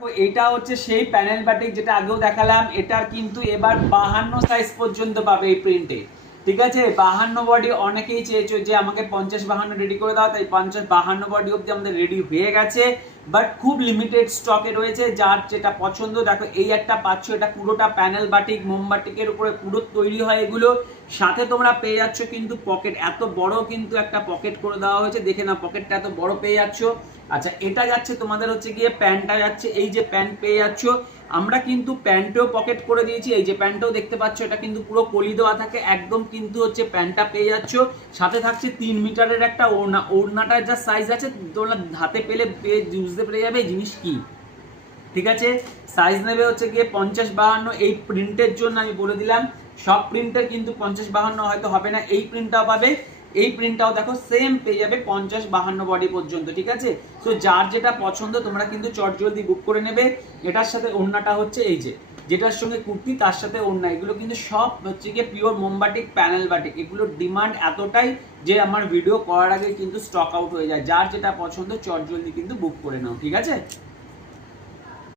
তো এটা হচ্ছে সেই প্যানেল বাটিক যেটা আগেও দেখালাম। এটার কিন্তু এবার 52 সাইজ পর্যন্ত পাবে এই প্রিন্টে, ঠিক আছে। 52 বডি অনেকেই চেয়েছো যে আমাকে 50-52 রেডি করে দাও, তাই 50-52 বডি অবধি আমাদের রেডি হয়ে গেছে, বাট খুব লিমিটেড স্টকে রয়েছে। যার যেটা পছন্দ দেখো এই একটা পাচ্ছ, এটা পুরোটা প্যানেল বাটিক, মোমবাটিকের উপরে পুরো তৈরি হয় এগুলো। সাথে তোমরা পেয়ে যাচ্ছ কিন্তু পকেট, এত বড় কিন্তু একটা পকেট করে দেওয়া হয়েছে, দেখে না পকেটটা এত বড় পেয়ে যাচ্ছ। আচ্ছা এটা যাচ্ছে তোমাদের হচ্ছে গিয়ে প্যান্টটা যাচ্ছে, এই যে প্যান্ট পেয়ে যাচ্ছ। আমরা কিন্তু প্যান্টেও পকেট করে দিয়েছি, এই যে প্যান্টটাও দেখতে পাচ্ছ, এটা কিন্তু পুরো কলি দেওয়া থাকে একদম, কিন্তু হচ্ছে প্যান্টটা পেয়ে যাচ্ছ। সাথে থাকছে 3 মিটারের একটা ওড়না, ওড়নাটার যা সাইজ আছে তোমরা হাতে পেলে বুঝতে পেরে যাবে এই জিনিস কি, ঠিক আছে। সাইজ নেবে হচ্ছে গিয়ে 50-52। এই প্রিন্টের জন্য আমি বলে দিলাম, সব প্রিন্টের কিন্তু 50-52 হয়তো হবে না, এই প্রিন্টটাও পাবে। এই প্রিন্টটাও দেখো সেম পেয়ে যাবে 50-52 বডি পর্যন্ত, ঠিক আছে। তো যার যেটা পছন্দ তোমরা কিন্তু চটজলদি বুক করে নেবে। এটার সাথে ওড়নাটা হচ্ছে এই যে, যেটার সঙ্গে কুর্তি তার সাথে ওড়না, এগুলো কিন্তু সব হচ্ছে গিয়ে পিওর মোমবাটিক প্যানেল বাটিক। এগুলোর ডিমান্ড এতটাই যে আমার ভিডিও করার আগে কিন্তু স্টক আউট হয়ে যায়। যার যেটা পছন্দ চটজলদি কিন্তু বুক করে নাও, ঠিক আছে।